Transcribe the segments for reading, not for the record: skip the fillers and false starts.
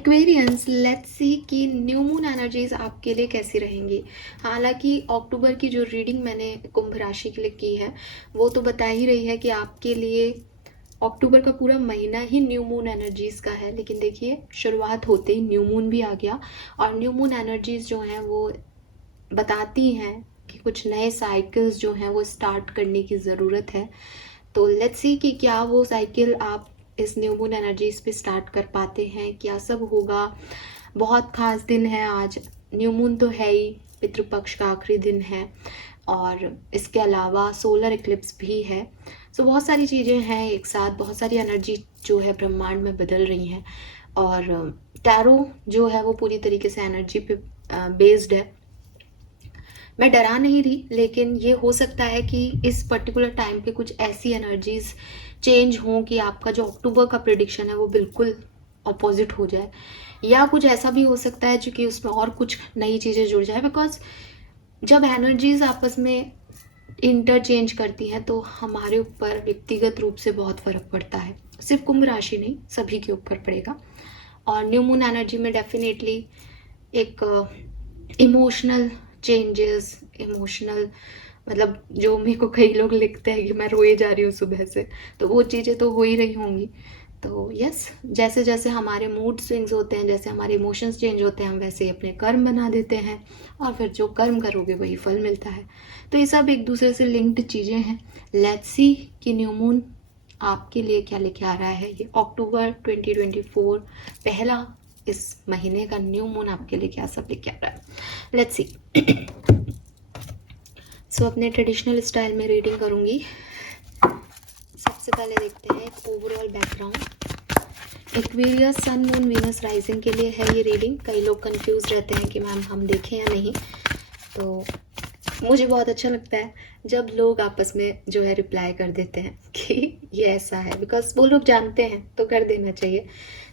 Aquarians, let's see कि new moon energies आपके लिए कैसी रहेंगी। हालांकि अक्टूबर की जो रीडिंग मैंने कुंभ राशि के लिए की है वो तो बता ही रही है कि आपके लिए अक्टूबर का पूरा महीना ही न्यू मून एनर्जीज का है। लेकिन देखिए, शुरुआत होते ही न्यू मून भी आ गया और न्यू मून एनर्जीज जो हैं वो बताती हैं कि कुछ नए साइकिल्स जो हैं वो स्टार्ट करने की ज़रूरत है। तो लेट्स सी कि क्या वो साइकिल आप इस न्यू मून एनर्जीज पे स्टार्ट कर पाते हैं, क्या सब होगा। बहुत खास दिन है आज, न्यू मून तो है ही, पितृपक्ष का आखिरी दिन है और इसके अलावा सोलर इक्लिप्स भी है। सो बहुत सारी चीज़ें हैं एक साथ, बहुत सारी एनर्जी जो है ब्रह्मांड में बदल रही हैं और टैरो जो है वो पूरी तरीके से एनर्जी पे बेस्ड है। मैं डरा नहीं रही, लेकिन ये हो सकता है कि इस पर्टिकुलर टाइम पे कुछ ऐसी एनर्जीज चेंज हों कि आपका जो अक्टूबर का प्रिडिक्शन है वो बिल्कुल अपोजिट हो जाए, या कुछ ऐसा भी हो सकता है कि उसमें और कुछ नई चीज़ें जुड़ जाए। बिकॉज जब एनर्जीज आपस में इंटरचेंज करती हैं तो हमारे ऊपर व्यक्तिगत रूप से बहुत फ़र्क पड़ता है, सिर्फ कुंभ राशि नहीं, सभी के ऊपर पड़ेगा। और न्यू मून एनर्जी में डेफिनेटली एक इमोशनल चेंजेस, इमोशनल मतलब जो मेरे को कई लोग लिखते हैं कि मैं रोए जा रही हूँ सुबह से, तो वो चीज़ें तो हो ही रही होंगी। तो यस, जैसे जैसे हमारे मूड स्विंग्स होते हैं, जैसे हमारे इमोशंस चेंज होते हैं, हम वैसे ही अपने कर्म बना देते हैं और फिर जो कर्म करोगे वही फल मिलता है। तो ये सब एक दूसरे से लिंक्ड चीज़ें हैं। लेट्स सी कि न्यू मून आपके लिए क्या लेके आ रहा है। ये अक्टूबर 2024 पहला इस महीने का न्यू मून आपके लिए क्या सब लेके आ रहा है, लेट्स सी। सो अपने ट्रेडिशनल स्टाइल में रीडिंग करूँगी। सबसे पहले देखते हैं एक overall background. Aquarius sun moon Venus rising के लिए है ये रीडिंग। कई लोग कंफ्यूज रहते हैं कि मैम हम देखें या नहीं, तो मुझे बहुत अच्छा लगता है जब लोग आपस में जो है रिप्लाई कर देते हैं कि ये ऐसा है, बिकॉज वो लोग जानते हैं तो कर देना चाहिए।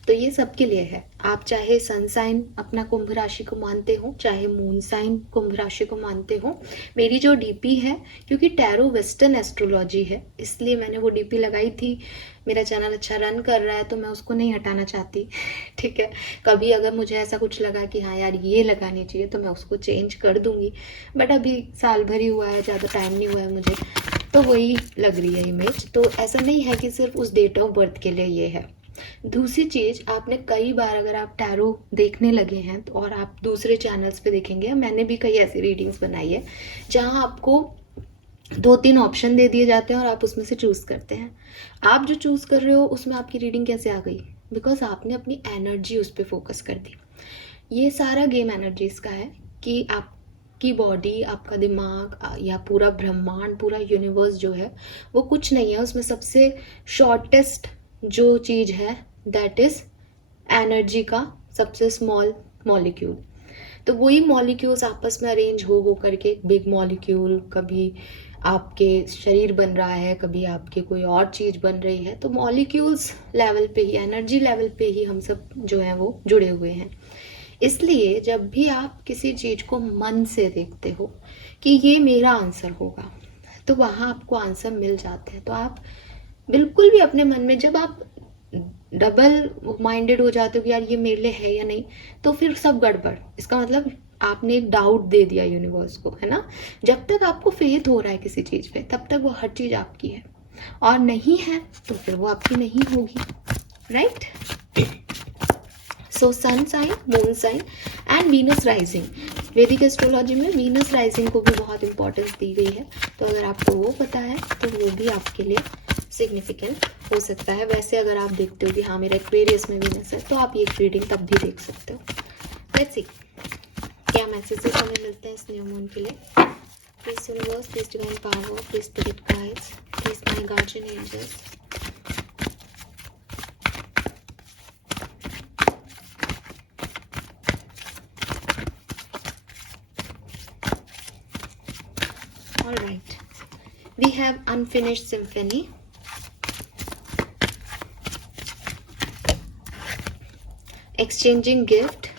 तो ये सबके लिए है, आप चाहे सन साइन अपना कुंभ राशि को मानते हो, चाहे मून साइन कुंभ राशि को मानते हो। मेरी जो डीपी है, क्योंकि टैरो वेस्टर्न एस्ट्रोलॉजी है इसलिए मैंने वो डीपी लगाई थी। मेरा चैनल अच्छा रन कर रहा है तो मैं उसको नहीं हटाना चाहती, ठीक है। कभी अगर मुझे ऐसा कुछ लगा कि हाँ यार ये लगानी चाहिए तो मैं उसको चेंज कर दूंगी, बट अभी साल भर ही हुआ है, ज़्यादा टाइम नहीं हुआ है मुझे, तो वही लग रही है इमेज। तो ऐसा नहीं है कि सिर्फ उस डेट ऑफ बर्थ के लिए ये है। दूसरी चीज़, आपने कई बार अगर आप टैरो देखने लगे हैं तो, और आप दूसरे चैनल्स पे देखेंगे, मैंने भी कई ऐसी रीडिंग्स बनाई है जहाँ आपको 2-3 ऑप्शन दे दिए जाते हैं और आप उसमें से चूज़ करते हैं। आप जो चूज़ कर रहे हो उसमें आपकी रीडिंग कैसे आ गई, बिकॉज आपने अपनी एनर्जी उस पर फोकस कर दी। ये सारा गेम एनर्जीज का है कि आपकी बॉडी, आपका दिमाग या पूरा ब्रह्मांड, पूरा यूनिवर्स जो है वो कुछ नहीं है, उसमें सबसे शॉर्टेस्ट जो चीज़ है दैट इज़ एनर्जी का सबसे स्मॉल मॉलिक्यूल। तो वही मॉलिक्यूल्स आपस में अरेंज हो करके एक बिग मॉलिक्यूल, कभी आपके शरीर बन रहा है, कभी आपके कोई और चीज़ बन रही है। तो मॉलिक्यूल्स लेवल पे ही, एनर्जी लेवल पे ही हम सब जो है वो जुड़े हुए हैं। इसलिए जब भी आप किसी चीज़ को मन से देखते हो कि ये मेरा आंसर होगा, तो वहाँ आपको आंसर मिल जाते हैं। तो आप बिल्कुल भी अपने मन में, जब आप डबल माइंडेड हो जाते हो कि यार ये मेरे लिए है या नहीं, तो फिर सब गड़बड़। इसका मतलब आपने एक डाउट दे दिया यूनिवर्स को, है ना। जब तक आपको फेथ हो रहा है किसी चीज़ पे, तब तक वो हर चीज़ आपकी है, और नहीं है तो फिर वो आपकी नहीं होगी, right. So sun sign, moon sign and Venus rising. Vedic astrology में वीनस राइजिंग को भी बहुत इंपॉर्टेंस दी गई है, तो अगर आपको वो पता है तो वो भी आपके लिए सिग्निफिकेंट हो सकता है। वैसे अगर आप देखते हो कि हाँ मेरा एक्वेरियस में वीनस है, तो आप ये रीडिंग तब भी देख सकते हो। लेट्स सी क्या मैसेजेस हमें मिलते हैं इस न्यू मून के लिए। Please universe, please divine power, please spirit guides, please my guardian angels. All right, we have unfinished symphony, exchanging gift,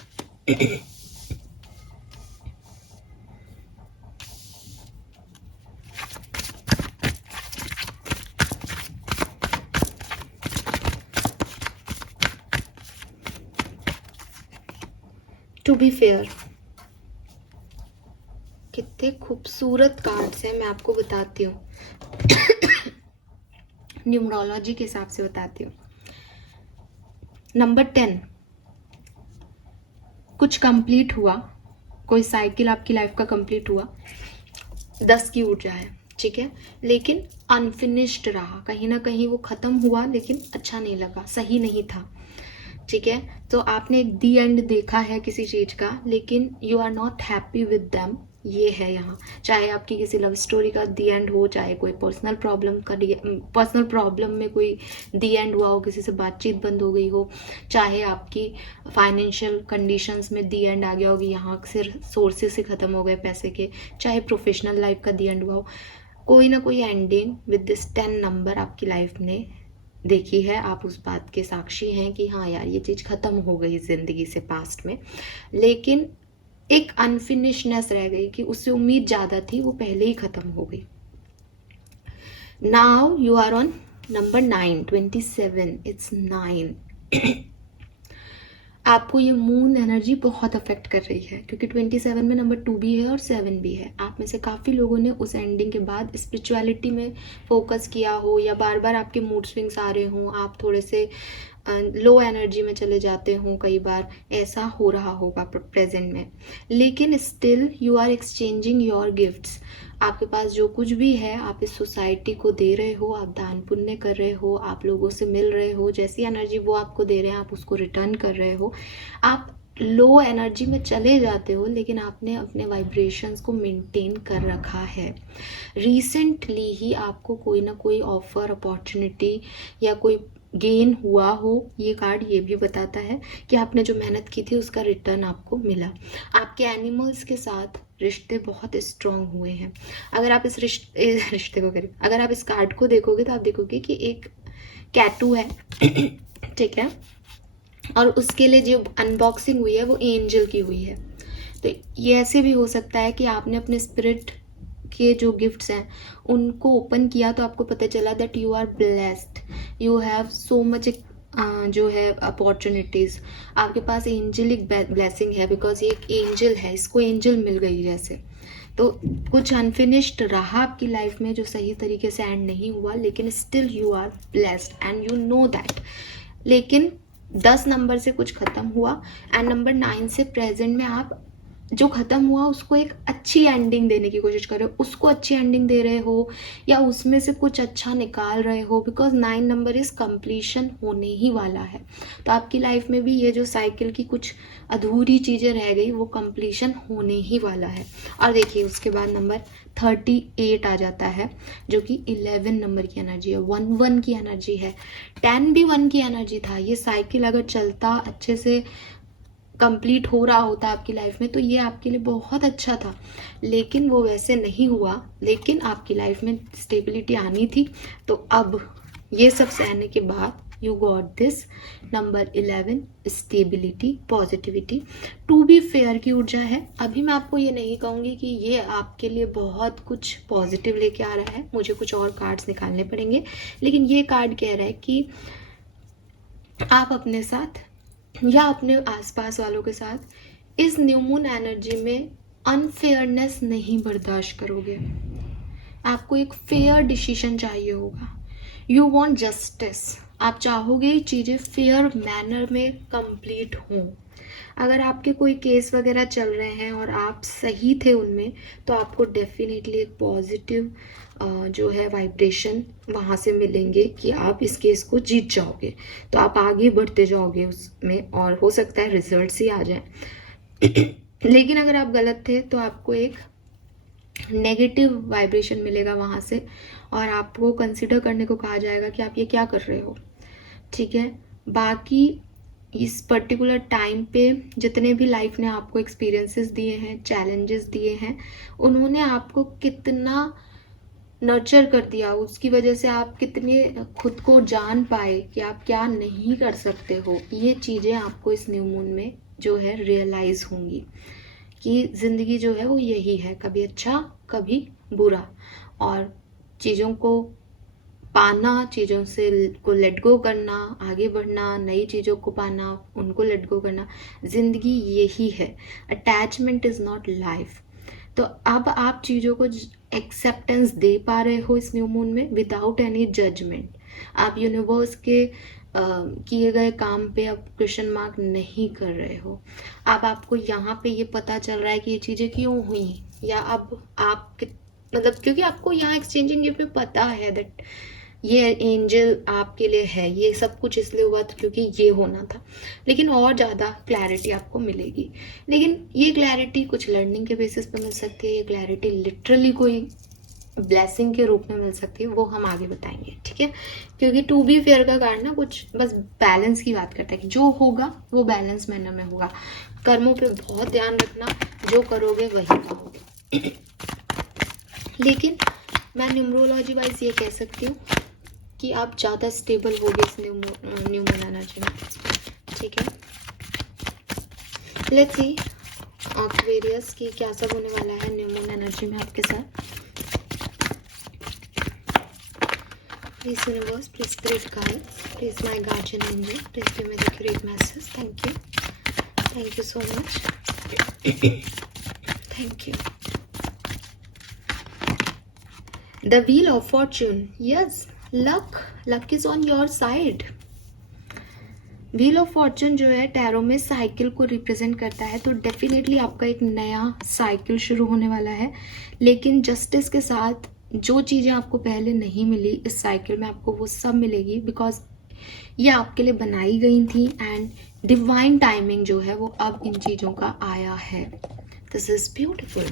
to be fair, कितने खूबसूरत कार्ड्स हैं, मैं आपको बताती हूँ न्यूमरोलॉजी के हिसाब से बताती हूँ। नंबर 10, कुछ कंप्लीट हुआ, कोई साइकिल आपकी लाइफ का कंप्लीट हुआ, 10 की ऊर्जा है, ठीक है, लेकिन अनफिनिश्ड रहा, कहीं ना कहीं वो खत्म हुआ लेकिन अच्छा नहीं लगा, सही नहीं था, ठीक है। तो आपने एक दी एंड देखा है किसी चीज का, लेकिन you are not happy with them, ये है यहाँ। चाहे आपकी किसी लव स्टोरी का दी एंड हो, चाहे कोई पर्सनल प्रॉब्लम में कोई दी एंड हुआ हो, किसी से बातचीत बंद हो गई हो, चाहे आपकी फाइनेंशियल कंडीशंस में दी एंड आ गया होगी, यहाँ से सोर्सेस से खत्म हो गए पैसे के, चाहे प्रोफेशनल लाइफ का दी एंड हुआ हो, कोई ना कोई एंडिंग विद दिस 10 नंबर आपकी लाइफ ने देखी है। आप उस बात के साक्षी हैं कि हाँ यार ये चीज़ ख़त्म हो गई ज़िंदगी से पास्ट में, लेकिन एक अनफिनिशनेस रह गई कि उससे उम्मीद ज़्यादा थी, वो पहले ही ख़त्म हो गई। Now you are on number 9, 27, it's 9 आपको ये मून एनर्जी बहुत अफेक्ट कर रही है, क्योंकि 27 में नंबर 2 भी है और 7 भी है। आप में से काफ़ी लोगों ने उस एंडिंग के बाद स्पिरिचुअलिटी में फोकस किया हो, या बार बार आपके मूड स्विंग्स आ रहे हों, आप थोड़े से लो एनर्जी में चले जाते हों, कई बार ऐसा हो रहा होगा प्रेजेंट में, लेकिन still you are exchanging your gifts. आपके पास जो कुछ भी है आप इस सोसाइटी को दे रहे हो, आप दान पुण्य कर रहे हो, आप लोगों से मिल रहे हो, जैसी एनर्जी वो आपको दे रहे हैं आप उसको रिटर्न कर रहे हो। आप लो एनर्जी में चले जाते हो, लेकिन आपने अपने वाइब्रेशंस को मेंटेन कर रखा है। रिसेंटली ही आपको कोई ना कोई ऑफर, अपॉर्चुनिटी या कोई गेन हुआ हो, ये कार्ड ये भी बताता है कि आपने जो मेहनत की थी उसका रिटर्न आपको मिला। आपके एनिमल्स के साथ रिश्ते बहुत स्ट्रांग हुए हैं। अगर आप इस रिश्ते को करें, अगर आप इस कार्ड को देखोगे तो आप देखोगे कि एक कैटू है ठीक है, और उसके लिए जो अनबॉक्सिंग हुई है वो एंजल की हुई है। तो ये ऐसे भी हो सकता है कि आपने अपने स्पिरिट के जो गिफ्ट्स हैं उनको ओपन किया तो आपको पता चला that you are blessed, you have so much जो है अपॉर्चुनिटीज़, आपके पास एंजलिक ब्लेसिंग है, बिकॉज ये एक एंजल है, इसको एंजल मिल गई जैसे। तो कुछ अनफिनिश्ड रहा आपकी लाइफ में जो सही तरीके से एंड नहीं हुआ, लेकिन still you are blessed and you know that. लेकिन 10 नंबर से कुछ खत्म हुआ एंड नंबर 9 से प्रेजेंट में आप जो खत्म हुआ उसको एक अच्छी एंडिंग देने की कोशिश कर रहे हो, उसको अच्छी एंडिंग दे रहे हो या उसमें से कुछ अच्छा निकाल रहे हो, बिकॉज 9 नंबर इज कंप्लीशन होने ही वाला है। तो आपकी लाइफ में भी ये जो साइकिल की कुछ अधूरी चीज़ें रह गई वो कंप्लीशन होने ही वाला है। और देखिए उसके बाद नंबर 38 आ जाता है, जो कि 11 नंबर की एनर्जी है, 1 की एनर्जी है, 10 भी 1 की एनर्जी था। ये साइकिल अगर चलता अच्छे से कंप्लीट हो रहा होता आपकी लाइफ में तो ये आपके लिए बहुत अच्छा था, लेकिन वो वैसे नहीं हुआ। लेकिन आपकी लाइफ में स्टेबिलिटी आनी थी, तो अब ये सब सहने के बाद you got this number 11, stability, positivity, to be fair की ऊर्जा है। अभी मैं आपको ये नहीं कहूँगी कि ये आपके लिए बहुत कुछ पॉजिटिव लेके आ रहा है, मुझे कुछ और कार्ड्स निकालने पड़ेंगे, लेकिन ये कार्ड कह रहा है कि आप अपने साथ या अपने आसपास वालों के साथ इस न्यू मून एनर्जी में अनफेयरनेस नहीं बर्दाश्त करोगे। आपको एक फेयर डिसीजन चाहिए होगा, यू वांट जस्टिस, आप चाहोगे चीज़ें फेयर मैनर में कंप्लीट हों। अगर आपके कोई केस वगैरह चल रहे हैं और आप सही थे उनमें, तो आपको डेफिनेटली एक पॉजिटिव जो है वाइब्रेशन वहाँ से मिलेंगे कि आप इस केस को जीत जाओगे, तो आप आगे बढ़ते जाओगे उसमें और हो सकता है रिजल्ट्स ही आ जाए। लेकिन अगर आप गलत थे तो आपको एक नेगेटिव वाइब्रेशन मिलेगा वहाँ से, और आपको कंसिडर करने को कहा जाएगा कि आप ये क्या कर रहे हो, ठीक है। बाकी इस पर्टिकुलर टाइम पे जितने भी लाइफ ने आपको एक्सपीरियंसेस दिए हैं, चैलेंजेस दिए हैं, उन्होंने आपको कितना नर्चर कर दिया, उसकी वजह से आप कितने खुद को जान पाए कि आप क्या नहीं कर सकते हो। ये चीज़ें आपको इस न्यू मून में जो है रियलाइज़ होंगी कि ज़िंदगी जो है वो यही है, कभी अच्छा कभी बुरा, और चीज़ों को पाना, चीज़ों से को लेट गो करना, आगे बढ़ना, नई चीज़ों को पाना, उनको लेट गो करना, ज़िंदगी यही है। Attachment is not life. तो अब आप चीज़ों को एक्सेप्टेंस दे पा रहे हो इस न्यू मून में विदाउट एनी जजमेंट। आप यूनिवर्स के किए गए काम पे अब क्वेश्चन मार्क नहीं कर रहे हो। अब आपको यहाँ पे ये पता चल रहा है कि ये चीज़ें क्यों हुई, या अब आप मतलब क्योंकि आपको यहाँ एक्सचेंजिंग गिफ्ट में पता है दैट ये एंजल आपके लिए है, ये सब कुछ इसलिए हुआ था क्योंकि ये होना था। लेकिन और ज़्यादा क्लैरिटी आपको मिलेगी। लेकिन ये क्लैरिटी कुछ लर्निंग के बेसिस पे मिल सकती है, ये क्लैरिटी लिटरली कोई ब्लेसिंग के रूप में मिल सकती है, वो हम आगे बताएंगे, ठीक है। क्योंकि टू बी फेयर का कार्ड ना कुछ बस बैलेंस की बात करता है कि जो होगा वो बैलेंस मैनर में होगा। कर्मों पे बहुत ध्यान रखना, जो करोगे वही पाओगे। लेकिन मैं न्यूमरोलॉजी वाइज ये कह सकती हूँ कि आप ज़्यादा स्टेबल होगे इस न्यू मून एनर्जी में, ठीक है। लेट्स सी एक्वेरियस की क्या सब होने वाला है न्यू मून एनर्जी में आपके साथ। Please universe, please spirit guides, please my guardian angel, please give me the accurate message. Thank you so much, thank you. The wheel of Fortune, yes, luck is on your side. Wheel of Fortune जो है tarot में cycle को represent करता है, तो definitely आपका एक नया साइकिल शुरू होने वाला है। लेकिन जस्टिस के साथ जो चीज़ें आपको पहले नहीं मिली इस साइकिल में आपको वो सब मिलेगी, बिकॉज ये आपके लिए बनाई गई थी एंड डिवाइन टाइमिंग जो है वो अब इन चीज़ों का आया है। This is beautiful.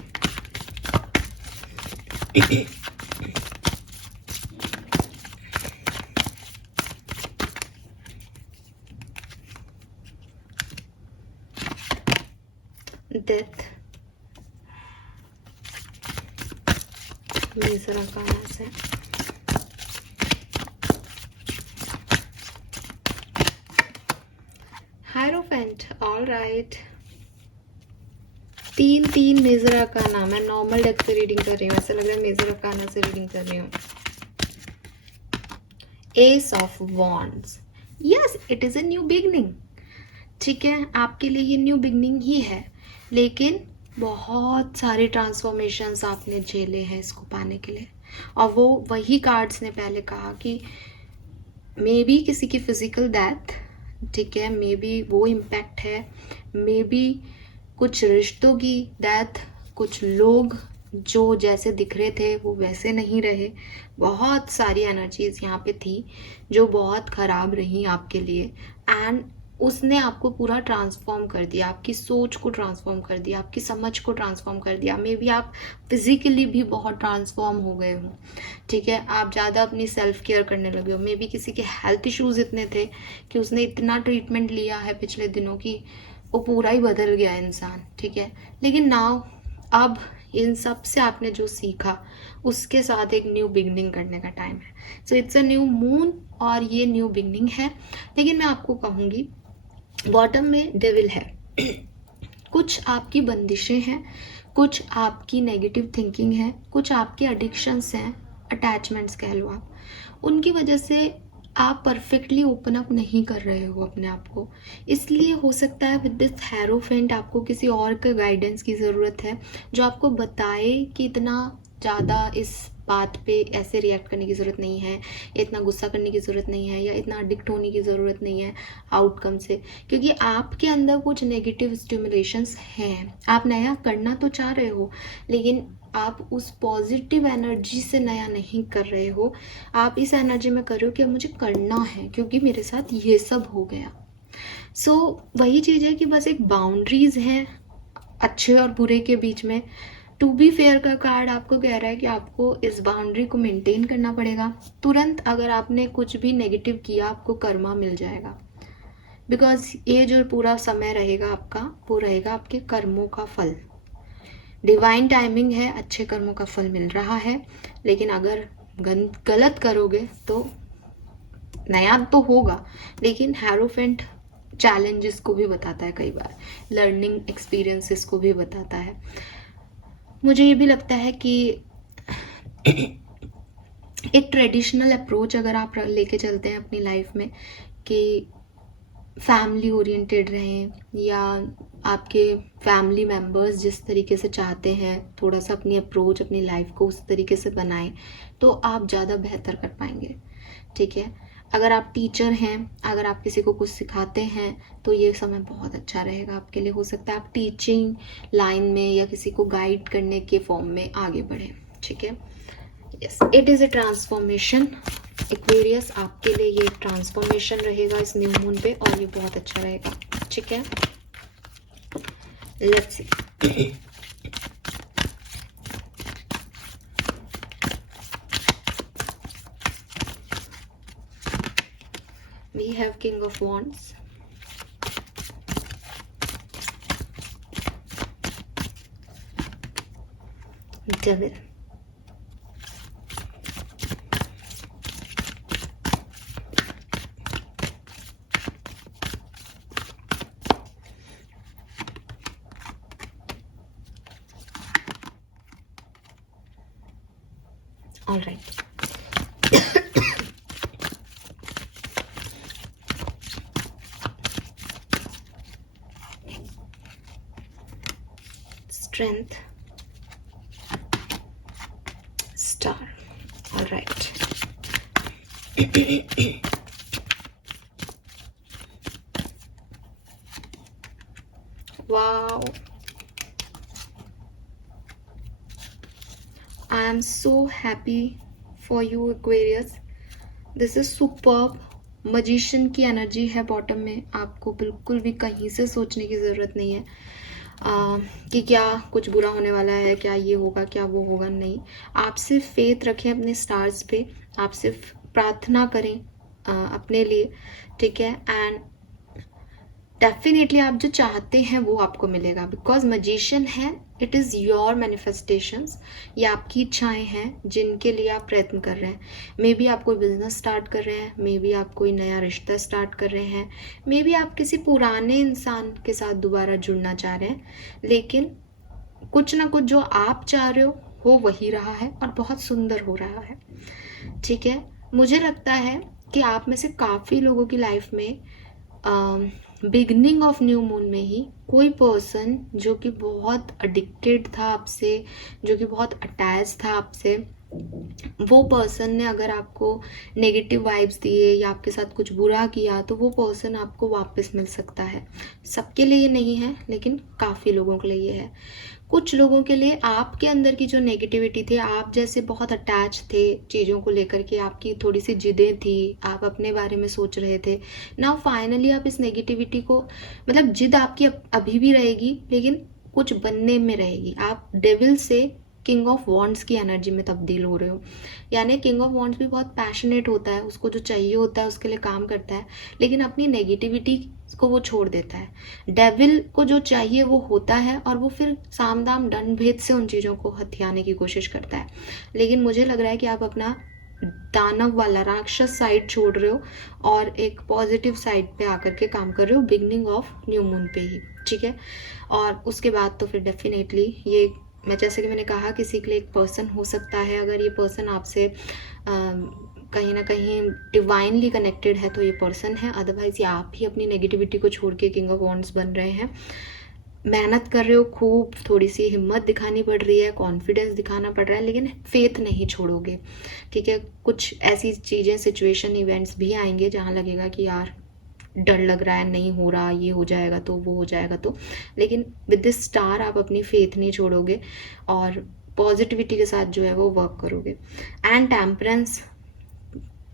Death, major arcana से हायरोफेंट, ऑलराइट। तीन मेजर आर्काना। मैं नॉर्मल डेक से रीडिंग कर रही हूँ, ऐसा लग रहा है मेजर आर्काना से रीडिंग कर रही हूँ। S of wands, yes, it is a new beginning, ठीक है। आपके लिए ये न्यू बिगनिंग ही है, लेकिन बहुत सारे ट्रांसफॉर्मेशंस आपने झेले हैं इसको पाने के लिए। और वो वही कार्ड्स ने पहले कहा कि मे बी किसी की फिजिकल डेथ, ठीक है, मे बी वो इम्पैक्ट है, मे बी कुछ रिश्तों की डेथ, कुछ लोग जो जैसे दिख रहे थे वो वैसे नहीं रहे। बहुत सारी एनर्जीज यहाँ पे थी जो बहुत ख़राब रही आपके लिए, एंड उसने आपको पूरा ट्रांसफॉर्म कर दिया, आपकी सोच को ट्रांसफॉर्म कर दिया, आपकी समझ को ट्रांसफॉर्म कर दिया। मे बी आप फिजिकली भी बहुत ट्रांसफॉर्म हो गए हो, ठीक है। आप ज़्यादा अपनी सेल्फ केयर करने लगे हो। मे बी किसी के हेल्थ इश्यूज इतने थे कि उसने इतना ट्रीटमेंट लिया है पिछले दिनों की वो पूरा ही बदल गया इंसान, ठीक है। लेकिन नाउ अब इन सब से आपने जो सीखा उसके साथ एक न्यू बिगनिंग करने का टाइम है। So it's a new moon और ये न्यू बिगनिंग है। लेकिन मैं आपको कहूँगी बॉटम में डेविल है। कुछ आपकी बंदिशें हैं, कुछ आपकी नेगेटिव थिंकिंग है, कुछ आपके एडिक्शंस हैं, अटैचमेंट्स कह लो आप, उनकी वजह से आप परफेक्टली ओपन अप नहीं कर रहे हो अपने आप को। इसलिए हो सकता है विद दिस हैरोफेंट आपको किसी और का गाइडेंस की ज़रूरत है जो आपको बताए कि इतना ज़्यादा इस बात पे ऐसे रिएक्ट करने की ज़रूरत नहीं है, इतना गुस्सा करने की ज़रूरत नहीं है, या इतना एडिक्ट होने की ज़रूरत नहीं है आउटकम से। क्योंकि आपके अंदर कुछ नेगेटिव स्टिमुलेशंस हैं, आप नया करना तो चाह रहे हो लेकिन आप उस पॉजिटिव एनर्जी से नया नहीं कर रहे हो। आप इस एनर्जी में कर रहे हो कि अब मुझे करना है क्योंकि मेरे साथ ये सब हो गया। सो वही चीज़ है कि बस एक बाउंड्रीज हैं अच्छे और बुरे के बीच में। टू बी फेयर का कार्ड आपको कह रहा है कि आपको इस बाउंड्री को मेंटेन करना पड़ेगा। तुरंत अगर आपने कुछ भी नेगेटिव किया आपको कर्मा मिल जाएगा, बिकॉज ये जो पूरा समय रहेगा आपका वो रहेगा आपके कर्मों का फल। डिवाइन टाइमिंग है, अच्छे कर्मों का फल मिल रहा है। लेकिन अगर गलत करोगे तो नया तो होगा, लेकिन हैरोफेंट चैलेंजेस को भी बताता है, कई बार लर्निंग एक्सपीरियंसेस को भी बताता है। मुझे ये भी लगता है कि एक ट्रेडिशनल अप्रोच अगर आप लेके चलते हैं अपनी लाइफ में कि फैमिली ओरिएंटेड रहें, या आपके फैमिली मेम्बर्स जिस तरीके से चाहते हैं थोड़ा सा अपनी अप्रोच अपनी लाइफ को उस तरीके से बनाएं, तो आप ज़्यादा बेहतर कर पाएंगे। ठीक है, अगर आप टीचर हैं, अगर आप किसी को कुछ सिखाते हैं, तो ये समय बहुत अच्छा रहेगा आपके लिए। हो सकता है आप टीचिंग लाइन में या किसी को गाइड करने के फॉर्म में आगे बढ़ें। ठीक है, yes, it is a transformation. Aquarius, आपके लिए ये ट्रांसफॉर्मेशन रहेगा इस न्यू मून पे, और ये बहुत अच्छा रहेगा। ठीक है, let's see. We have King of Wands, Devil, all right. Strength, Star, all right. Wow, I am so happy for you Aquarius. This is superb. Magician की एनर्जी है बॉटम में। आपको बिल्कुल भी कहीं से सोचने की ज़रूरत नहीं है कि क्या कुछ बुरा होने वाला है, क्या ये होगा, क्या वो होगा। नहीं, आप सिर्फ फेथ रखें अपने स्टार्स पे, आप सिर्फ प्रार्थना करें अपने लिए। ठीक है, एंड डेफिनेटली आप जो चाहते हैं वो आपको मिलेगा, बिकॉज मजिशियन है, इट इज़ योर मैनिफेस्टेशंस। ये आपकी इच्छाएं हैं जिनके लिए आप प्रयत्न कर रहे हैं। मे बी आप कोई बिजनेस स्टार्ट कर रहे हैं, मे बी आप कोई नया रिश्ता स्टार्ट कर रहे हैं, मे बी आप किसी पुराने इंसान के साथ दोबारा जुड़ना चाह रहे हैं, लेकिन कुछ ना कुछ जो आप चाह रहे हो वही रहा है और बहुत सुंदर हो रहा है। ठीक है, मुझे लगता है कि आप में से काफ़ी लोगों की लाइफ में बिगनिंग ऑफ न्यू मून में ही कोई पर्सन जो कि बहुत अडिक्टेड था आपसे, जो कि बहुत अटैच था आपसे, वो पर्सन ने अगर आपको नेगेटिव वाइब्स दिए या आपके साथ कुछ बुरा किया, तो वो पर्सन आपको वापस मिल सकता है। सबके लिए ये नहीं है, लेकिन काफ़ी लोगों के लिए ये है। कुछ लोगों के लिए आपके अंदर की जो नेगेटिविटी थी, आप जैसे बहुत अटैच थे चीज़ों को लेकर के, आपकी थोड़ी सी जिदें थी, आप अपने बारे में सोच रहे थे, नाउ फाइनली आप इस नेगेटिविटी को, मतलब जिद आपकी अभी भी रहेगी लेकिन कुछ बनने में रहेगी। आप डेविल से किंग ऑफ वॉन्ड्स की एनर्जी में तब्दील हो रहे हो। यानी किंग ऑफ वॉन्ड्स भी बहुत पैशनेट होता है, उसको जो चाहिए होता है उसके लिए काम करता है, लेकिन अपनी नेगेटिविटी को वो छोड़ देता है। डेविल को जो चाहिए वो होता है, और वो फिर साम दाम दंड भेद से उन चीज़ों को हथियाने की कोशिश करता है। लेकिन मुझे लग रहा है कि आप अपना दानव वाला राक्षस साइड छोड़ रहे हो और एक पॉजिटिव साइड पे आकर के काम कर रहे हो बिगनिंग ऑफ न्यू मून पे ही। ठीक है, और उसके बाद तो फिर डेफिनेटली ये, मैं जैसे कि मैंने कहा, किसी के लिए एक पर्सन हो सकता है। अगर ये पर्सन आपसे कहीं ना कहीं डिवाइनली कनेक्टेड है तो ये पर्सन है, अदरवाइज ये आप ही अपनी नेगेटिविटी को छोड़ के किंग ऑफ वॉन्ड्स बन रहे हैं। मेहनत कर रहे हो खूब, थोड़ी सी हिम्मत दिखानी पड़ रही है, कॉन्फिडेंस दिखाना पड़ रहा है, लेकिन फेथ नहीं छोड़ोगे। ठीक है, कुछ ऐसी चीज़ें, सिचुएशन, इवेंट्स भी आएंगे जहाँ लगेगा कि यार डर लग रहा है, नहीं हो रहा, ये हो जाएगा तो वो हो जाएगा तो, लेकिन विद दिस स्टार आप अपनी फेथ नहीं छोड़ोगे और पॉजिटिविटी के साथ जो है वो वर्क करोगे। एंड टेम्परेंस,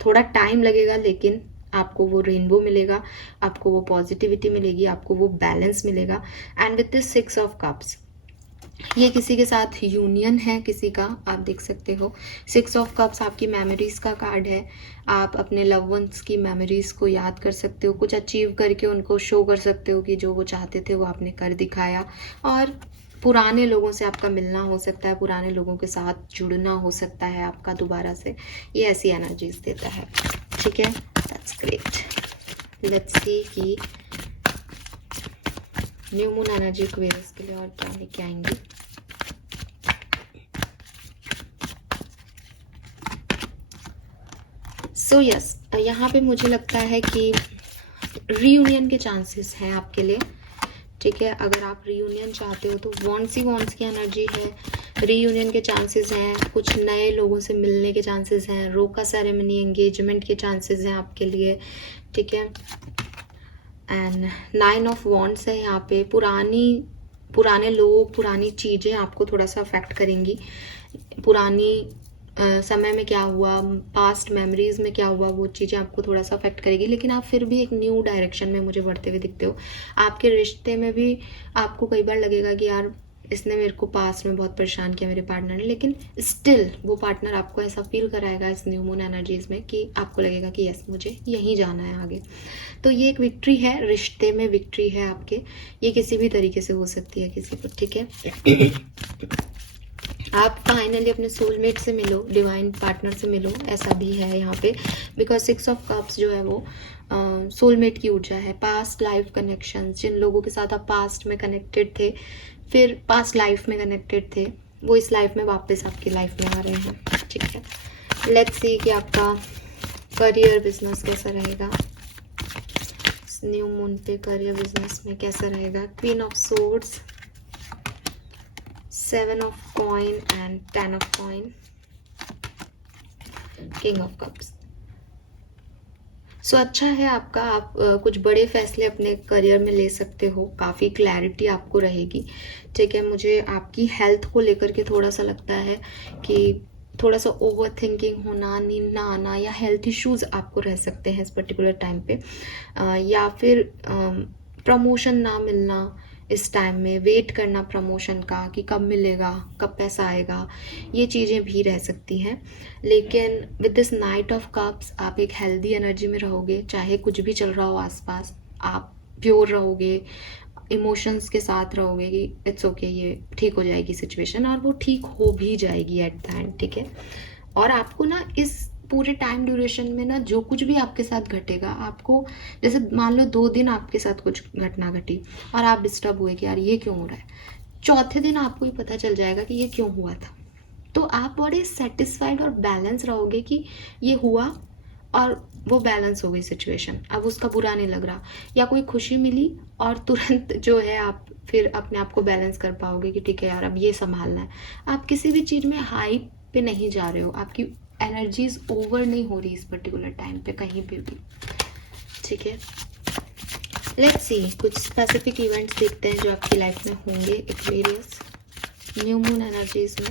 थोड़ा टाइम लगेगा लेकिन आपको वो रेनबो मिलेगा, आपको वो पॉजिटिविटी मिलेगी, आपको वो बैलेंस मिलेगा। And with this 6 of cups, ये किसी के साथ यूनियन है किसी का, आप देख सकते हो। 6 ऑफ कप्स आपकी मेमोरीज का कार्ड है। आप अपने लव वंस की मेमोरीज को याद कर सकते हो, कुछ अचीव करके उनको शो कर सकते हो कि जो वो चाहते थे वो आपने कर दिखाया। और पुराने लोगों से आपका मिलना हो सकता है, पुराने लोगों के साथ जुड़ना हो सकता है आपका दोबारा से, ये ऐसी एनर्जीज देता है। ठीक है, दैट्स ग्रेट। लेट्स सी कि न्यू मून एनर्जी एक्वेरियस के लिए और क्या लेके आएंगी। सो यस, यहाँ पे मुझे लगता है कि रीयूनियन के चांसेस हैं आपके लिए, ठीक है। अगर आप रीयूनियन चाहते हो तो वॉन्ट्स ही वॉन्ट्स की एनर्जी है, रीयूनियन के चांसेस हैं, कुछ नए लोगों से मिलने के चांसेस हैं, रोका सेरेमनी एंगेजमेंट के चांसेस हैं आपके लिए, ठीक है। एंड 9 ऑफ वॉन्ट्स है यहाँ पे। पुराने लोग, पुरानी चीज़ें आपको थोड़ा सा अफेक्ट करेंगी। पुरानी समय में क्या हुआ, पास्ट मेमोरीज में क्या हुआ, वो चीज़ें आपको थोड़ा सा अफेक्ट करेगी, लेकिन आप फिर भी एक न्यू डायरेक्शन में मुझे बढ़ते हुए दिखते हो। आपके रिश्ते में भी आपको कई बार लगेगा कि यार इसने मेरे को पास्ट में बहुत परेशान किया, मेरे पार्टनर ने, लेकिन स्टिल वो पार्टनर आपको ऐसा फील कराएगा इस न्यू मून एनर्जीज में कि आपको लगेगा कि यस मुझे यहीं जाना है आगे। तो ये एक विक्ट्री है, रिश्ते में विक्ट्री है आपके। ये किसी भी तरीके से हो सकती है किसी को, ठीक है। आप फाइनली अपने सोलमेट से मिलो, डिवाइन पार्टनर से मिलो, ऐसा भी है यहाँ पे, बिकॉज 6 ऑफ कप्स जो है वो सोलमेट की ऊर्जा है। पास्ट लाइफ कनेक्शन, जिन लोगों के साथ आप पास्ट में कनेक्टेड थे, फिर पास्ट लाइफ में कनेक्टेड थे, वो इस लाइफ में वापस आपकी लाइफ में आ रहे हैं, ठीक है। लेट्स सी कि आपका करियर बिजनेस कैसा रहेगा न्यू मून पे। करियर बिजनेस में कैसा रहेगा? Queen of swords, 7 of coin and 10 of coin, king of cups. So अच्छा है आपका, आप कुछ बड़े फैसले अपने करियर में ले सकते हो, काफ़ी क्लैरिटी आपको रहेगी, ठीक है। मुझे आपकी हेल्थ को लेकर के थोड़ा सा लगता है कि थोड़ा सा ओवर थिंकिंग होना, नींद ना आना, या हेल्थ इश्यूज आपको रह सकते हैं इस पर्टिकुलर टाइम पे, या फिर प्रमोशन ना मिलना इस टाइम में, वेट करना प्रमोशन का कि कब मिलेगा, कब पैसा आएगा, ये चीज़ें भी रह सकती हैं। लेकिन with this night of cups आप एक हेल्दी एनर्जी में रहोगे, चाहे कुछ भी चल रहा हो आसपास, आप प्योर रहोगे, इमोशंस के साथ रहोगे कि इट्स ओके, ये ठीक हो जाएगी सिचुएशन, और वो ठीक हो भी जाएगी एट द एंड, ठीक है। और आपको ना इस पूरे टाइम ड्यूरेशन में ना जो कुछ भी आपके साथ घटेगा, आपको जैसे मान लो 2 दिन आपके साथ कुछ घटना घटी और आप डिस्टर्ब हुए कि यार ये क्यों हो रहा है, चौथे दिन आपको ही पता चल जाएगा कि ये क्यों हुआ था। तो आप बड़े सेटिस्फाइड और बैलेंस रहोगे कि ये हुआ और वो बैलेंस हो गई सिचुएशन, अब उसका बुरा नहीं लग रहा, या कोई खुशी मिली और तुरंत जो है आप फिर अपने आप को बैलेंस कर पाओगे कि ठीक है यार अब ये संभालना है। आप किसी भी चीज़ में हाई पे नहीं जा रहे हो, आपकी एनर्जीज ओवर नहीं हो रही इस पर्टिकुलर टाइम पे कहीं पे भी, ठीक है। लेट्स सी, कुछ स्पेसिफिक इवेंट्स देखते हैं जो आपकी लाइफ में होंगे एक्वेरियस न्यू मून एनर्जीज में।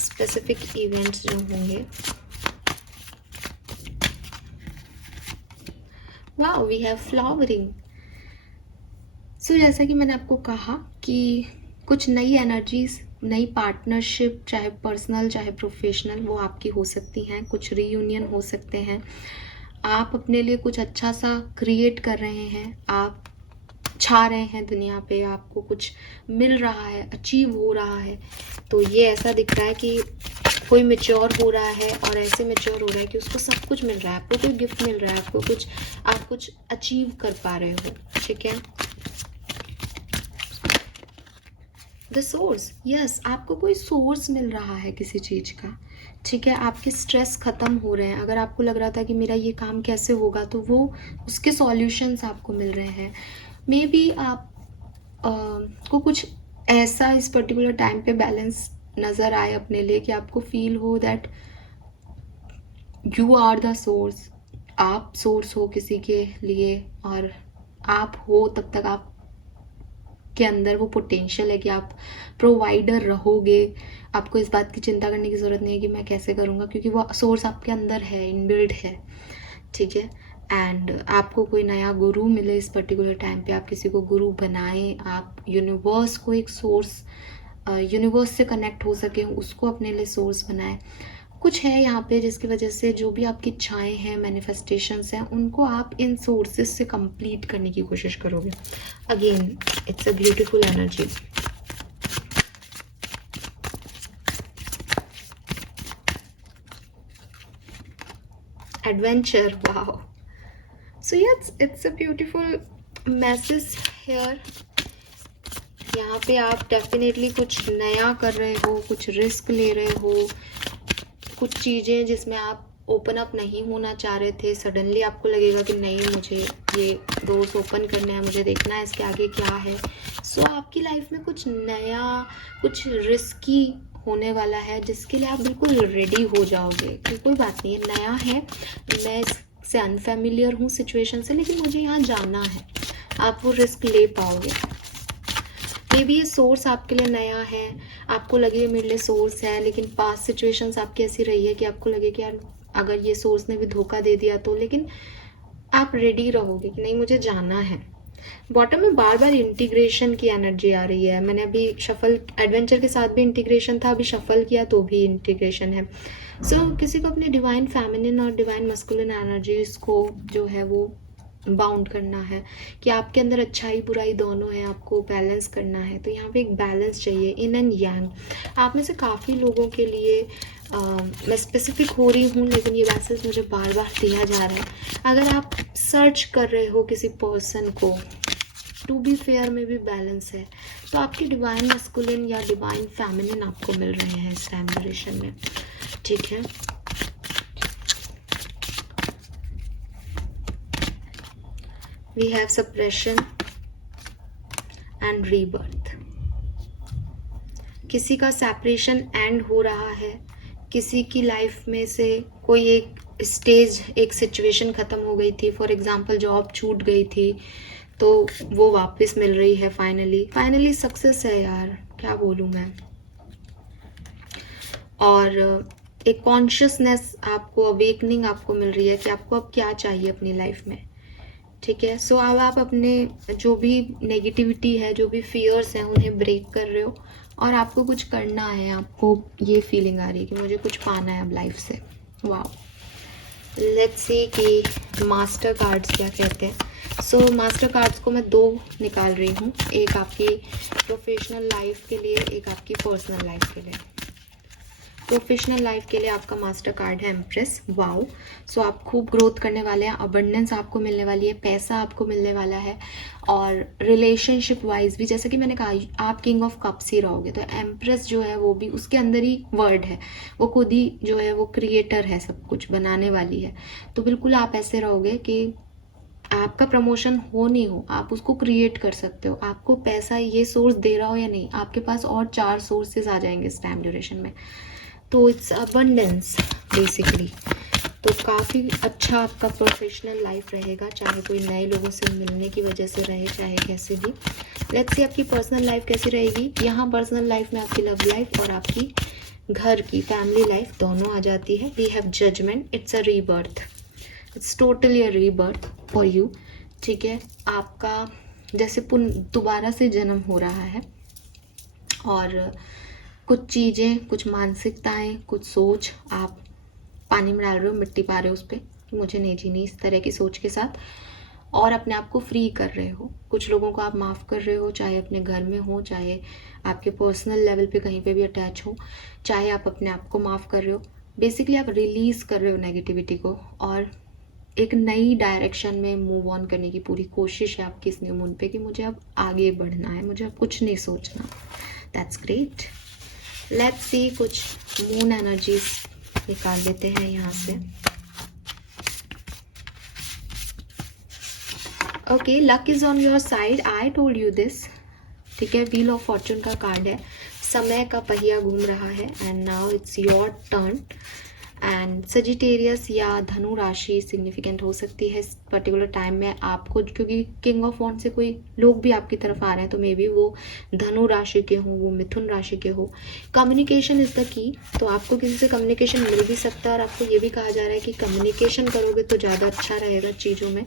स्पेसिफिक इवेंट्स जो होंगे, वाओ वी हैव फ्लावरिंग। सो जैसा कि मैंने आपको कहा कि कुछ नई एनर्जीज, नई पार्टनरशिप, चाहे पर्सनल चाहे प्रोफेशनल, वो आपकी हो सकती हैं। कुछ रीयूनियन हो सकते हैं, आप अपने लिए कुछ अच्छा सा क्रिएट कर रहे हैं, आप छा रहे हैं दुनिया पे, आपको कुछ मिल रहा है, अचीव हो रहा है। तो ये ऐसा दिख रहा है कि कोई मैच्योर हो रहा है, और ऐसे मैच्योर हो रहा है कि उसको सब कुछ मिल रहा है, आपको कोई गिफ्ट मिल रहा है, आपको कुछ, आप कुछ अचीव कर पा रहे हो, ठीक है। द सोर्स, यस, आपको कोई सोर्स मिल रहा है किसी चीज़ का, ठीक है। आपके स्ट्रेस ख़त्म हो रहे हैं। अगर आपको लग रहा था कि मेरा ये काम कैसे होगा, तो वो उसके सॉल्यूशंस आपको मिल रहे हैं। मे बी आप को कुछ ऐसा इस पर्टिकुलर टाइम पे बैलेंस नज़र आए अपने लिए कि आपको फील हो that you are the source, आप सोर्स हो किसी के लिए, और आप हो तब तक आप के अंदर वो पोटेंशियल है कि आप प्रोवाइडर रहोगे। आपको इस बात की चिंता करने की ज़रूरत नहीं है कि मैं कैसे करूँगा, क्योंकि वो सोर्स आपके अंदर है, इनबिल्ड है, ठीक है। एंड आपको कोई नया गुरु मिले इस पर्टिकुलर टाइम पे, आप किसी को गुरु बनाएं, आप यूनिवर्स को एक सोर्स, यूनिवर्स से कनेक्ट हो सके, उसको अपने लिए सोर्स बनाएं। कुछ है यहाँ पे जिसकी वजह से जो भी आपकी इच्छाएं हैं, मैनिफेस्टेशंस हैं, उनको आप इन सोर्सेस से कंप्लीट करने की कोशिश करोगे। Again it's a beautiful energy. Adventure, wow. So yes, it's a beautiful message here. यहाँ पे आप डेफिनेटली कुछ नया कर रहे हो, कुछ रिस्क ले रहे हो, कुछ चीज़ें जिसमें आप ओपन अप नहीं होना चाह रहे थे, सडनली आपको लगेगा कि नहीं मुझे ये डोर्स ओपन करने हैं, मुझे देखना है इसके आगे क्या है। सो आपकी लाइफ में कुछ नया, कुछ रिस्की होने वाला है जिसके लिए आप बिल्कुल रेडी हो जाओगे कि कोई बात नहीं, ये नया है, मैं इससे अनफेमिलियर हूँ सिचुएशन से, लेकिन मुझे यहाँ जाना है। आप वो रिस्क ले पाओगे। मे बी ये सोर्स आपके लिए नया है, आपको लगे मेरे लिए सोर्स है, लेकिन पास्ट सिचुएशंस आपकी ऐसी रही है कि आपको लगे कि यार अगर ये सोर्स ने भी धोखा दे दिया तो, लेकिन आप रेडी रहोगे कि नहीं मुझे जाना है। बॉटम में बार बार इंटीग्रेशन की एनर्जी आ रही है। मैंने अभी शफल एडवेंचर के साथ भी इंटीग्रेशन था, अभी शफल किया तो भी इंटीग्रेशन है। किसी को अपने डिवाइन फेमिनिन और डिवाइन मस्कुलिन एनर्जीज को जो है वो बाउंड करना है कि आपके अंदर अच्छाई बुराई दोनों है, आपको बैलेंस करना है। तो यहाँ पे एक बैलेंस चाहिए, इन एंड यांग। आप में से काफ़ी लोगों के लिए मैं स्पेसिफिक हो रही हूँ, लेकिन ये मैसेज मुझे बार बार दिया जा रहा है। अगर आप सर्च कर रहे हो किसी पर्सन को, टू बी फेयर में भी बैलेंस है, तो आपकी डिवाइन मस्कुलिन या डिवाइन फेमिनिन आपको मिल रहे हैं इस टाइम ड्यूरेशन में, ठीक है। We have suppression and rebirth. किसी का सेपरेशन एंड हो रहा है, किसी की लाइफ में से कोई एक स्टेज, एक सिचुएशन ख़त्म हो गई थी। फॉर एग्जांपल जॉब छूट गई थी तो वो वापस मिल रही है फाइनली सक्सेस है यार, क्या बोलूँ मैं। और एक कॉन्शियसनेस आपको, अवेकनिंग आपको मिल रही है कि आपको अब क्या चाहिए अपनी लाइफ में, ठीक है। सो अब आप अपने जो भी नेगेटिविटी है, जो भी फियर्स हैं, उन्हें ब्रेक कर रहे हो और आपको कुछ करना है। आपको ये फीलिंग आ रही है कि मुझे कुछ पाना है अब लाइफ से। वाओ, लेट्स सी कि मास्टर कार्ड्स क्या कहते हैं। सो मास्टर कार्ड्स को मैं 2 निकाल रही हूँ, एक आपकी प्रोफेशनल लाइफ के लिए, एक आपकी पर्सनल लाइफ के लिए। प्रोफेशनल लाइफ के लिए आपका मास्टर कार्ड है एम्प्रेस। वाओ, सो आप खूब ग्रोथ करने वाले हैं, अबंडेंस आपको मिलने वाली है, पैसा आपको मिलने वाला है। और रिलेशनशिप वाइज भी, जैसे कि मैंने कहा, आप किंग ऑफ कप्स ही रहोगे। तो एम्प्रेस जो है वो भी उसके अंदर ही वर्ड है, वो खुद ही जो है वो क्रिएटर है, सब कुछ बनाने वाली है। तो बिल्कुल आप ऐसे रहोगे कि आपका प्रमोशन हो नहीं हो, आप उसको क्रिएट कर सकते हो। आपको पैसा ये सोर्स दे रहा हो या नहीं, आपके पास और 4 सोर्सेज आ जाएंगे इस टाइम ड्यूरेशन में। तो इट्स अबंडेंस बेसिकली। तो काफ़ी अच्छा आपका प्रोफेशनल लाइफ रहेगा, चाहे कोई नए लोगों से मिलने की वजह से रहे, चाहे कैसे भी। लेट्स सी आपकी पर्सनल लाइफ कैसी रहेगी। यहाँ पर्सनल लाइफ में आपकी लव लाइफ और आपकी घर की फैमिली लाइफ दोनों आ जाती है। We have judgement, it's a rebirth, it's totally a rebirth for you, ठीक है। आपका जैसे दोबारा से जन्म हो रहा है, और कुछ चीज़ें, कुछ मानसिकताएं, कुछ सोच आप पानी में डाल रहे हो, मिट्टी पा रहे हो उस पर कि मुझे नहीं जीनी इस तरह की सोच के साथ, और अपने आप को फ्री कर रहे हो। कुछ लोगों को आप माफ़ कर रहे हो, चाहे अपने घर में हो, चाहे आपके पर्सनल लेवल पे कहीं पे भी अटैच हो, चाहे आप अपने आप को माफ़ कर रहे हो। बेसिकली आप रिलीज़ कर रहे हो नेगेटिविटी को, और एक नई डायरेक्शन में मूव ऑन करने की पूरी कोशिश है आपकी इस न्यू मून पे कि मुझे अब आगे बढ़ना है, मुझे अब कुछ नहीं सोचना। That's great. लेट्स सी कुछ मून एनर्जीज निकाल लेते हैं यहाँ से। Okay, luck is on your side, I told you this, ठीक है। व्हील ऑफ फॉर्चून का कार्ड है, समय का पहिया घूम रहा है, and now it's your turn. And Sagittarius या धनु राशि सिग्निफिकेंट हो सकती है इस पर्टिकुलर टाइम में आपको, क्योंकि किंग ऑफ वॉन्ड से कोई लोग भी आपकी तरफ आ रहे हैं, तो मे बी वो धनु राशि के हो, वो मिथुन राशि के हो। कम्युनिकेशन इज द की, तो आपको किसी से कम्युनिकेशन मिल भी सकता है, और आपको ये भी कहा जा रहा है कि कम्युनिकेशन करोगे तो ज़्यादा अच्छा रहेगा चीज़ों में।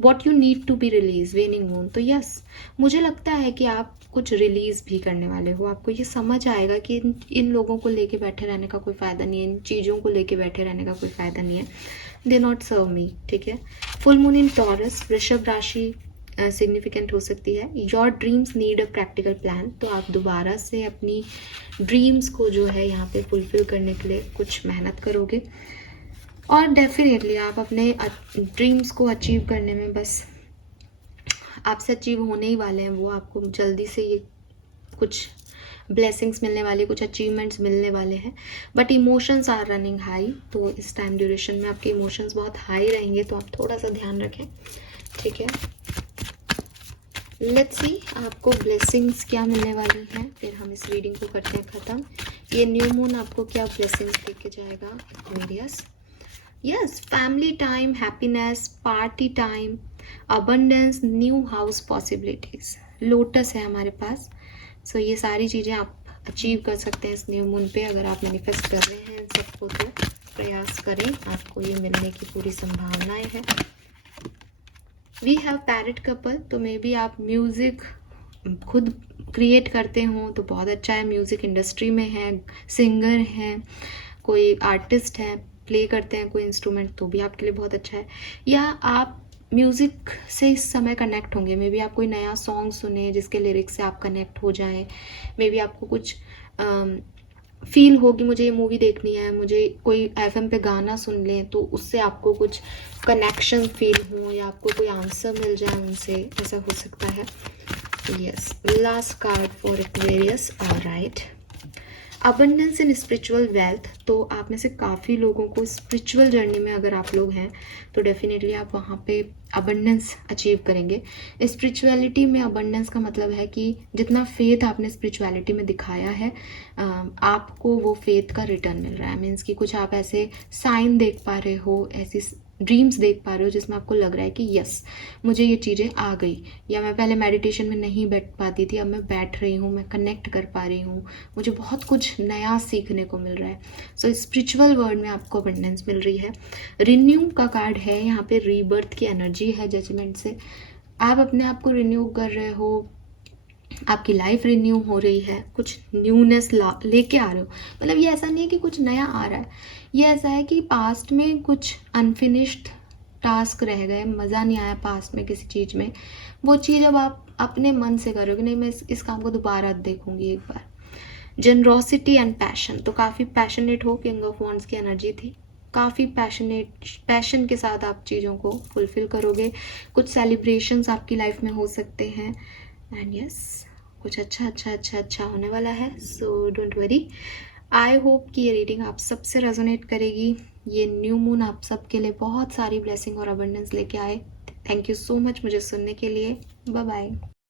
What you need to be release, waning moon. तो यस, मुझे लगता है कि आप कुछ रिलीज भी करने वाले हो। आपको ये समझ आएगा कि इन लोगों को लेके बैठे रहने का कोई फ़ायदा नहीं है, इन चीज़ों को लेके बैठे रहने का कोई फ़ायदा नहीं है। दे नॉट सर्व मी, ठीक है। फुल मून इन टॉरस, वृषभ राशि सिग्निफिकेंट हो सकती है। Your dreams need a practical plan, तो आप दोबारा से अपनी ड्रीम्स को जो है यहाँ पे फुलफिल करने के लिए कुछ मेहनत करोगे, और डेफिनेटली आप अपने ड्रीम्स को अचीव करने में, बस आपसे अचीव होने ही वाले हैं वो, आपको जल्दी से ये कुछ ब्लेसिंग्स मिलने वाली, कुछ अचीवमेंट्स मिलने वाले हैं, but emotions are running high. तो इस टाइम ड्यूरेशन में आपके इमोशंस बहुत हाई रहेंगे, तो आप थोड़ा सा ध्यान रखें, ठीक है। लेट्स सी आपको ब्लेसिंग्स क्या मिलने वाली हैं, फिर हम इस रीडिंग को करते हैं ख़त्म। ये न्यू मून आपको क्या ब्लेसिंग्स दे के जाएगा Aquarius. Yes, family time, happiness, party time, abundance, new house possibilities, lotus है हमारे पास। सो ये सारी चीज़ें आप अचीव कर सकते हैं इस न्यू मून पे। अगर आप मैनिफेस्ट कर रहे हैं इन सबको तो प्रयास करें, आपको ये मिलने की पूरी संभावनाएं हैं। वी हैव पैरेट कपल, तो मे बी आप म्यूज़िक खुद क्रिएट करते हो तो बहुत अच्छा है, म्यूज़िक इंडस्ट्री में है, सिंगर हैं, कोई आर्टिस्ट हैं, प्ले करते हैं कोई इंस्ट्रूमेंट, तो भी आपके लिए बहुत अच्छा है। या आप म्यूज़िक से इस समय कनेक्ट होंगे, मे बी आप कोई नया सॉन्ग सुने जिसके लिरिक्स से आप कनेक्ट हो जाएं, मे बी आपको कुछ फील हो कि मुझे ये मूवी देखनी है, मुझे कोई एफएम पे गाना सुन लें तो उससे आपको कुछ कनेक्शन फील हो, या आपको कोई आंसर मिल जाए उनसे, ऐसा हो सकता है। Yes, last card for Aquarius, alright. Abundance in spiritual wealth, तो आप में से काफ़ी लोगों को स्पिरिचुअल जर्नी में अगर आप लोग हैं तो डेफिनेटली आप वहाँ पे अबंडेंस अचीव करेंगे। स्पिरिचुअलिटी में अबंडेंस का मतलब है कि जितना फेथ आपने स्पिरिचुअलिटी में दिखाया है, आपको वो फेथ का रिटर्न मिल रहा है। मीन्स कि कुछ आप ऐसे साइन देख पा रहे हो, ऐसी ड्रीम्स देख पा रहे हो जिसमें आपको लग रहा है कि यस मुझे ये चीज़ें आ गई, या मैं पहले मेडिटेशन में नहीं बैठ पाती थी, अब मैं बैठ रही हूँ, मैं कनेक्ट कर पा रही हूँ, मुझे बहुत कुछ नया सीखने को मिल रहा है। सो स्पिरिचुअल वर्ल्ड में आपको अबंडेंस मिल रही है। रिन्यू का कार्ड है यहाँ पे, रीबर्थ की एनर्जी है जजमेंट से। आप अपने आप को रिन्यू कर रहे हो, आपकी लाइफ रिन्यू हो रही है, कुछ न्यूनेस लेके आ रहे हो। मतलब ये ऐसा नहीं है कि कुछ नया आ रहा है, ये ऐसा है कि पास्ट में कुछ अनफिनिश्ड टास्क रह गए, मज़ा नहीं आया पास्ट में किसी चीज़ में, वो चीज़ अब आप अपने मन से करोगे, नहीं मैं इस काम को दोबारा देखूंगी एक बार। जनरोसिटी एंड पैशन, तो काफ़ी पैशनेट हो, किंग ऑफ वॉन्ड्स की एनर्जी थी, काफ़ी पैशन के साथ आप चीज़ों को फुलफिल करोगे। कुछ सेलिब्रेशंस आपकी लाइफ में हो सकते हैं, एंड यस कुछ अच्छा होने वाला है। So don't worry, I hope कि ये रीडिंग आप सबसे रेजोनेट करेगी। ये न्यू मून आप सबके लिए बहुत सारी ब्लेसिंग और अबंडेंस लेके आए। थैंक यू सो मच मुझे सुनने के लिए। Bye bye.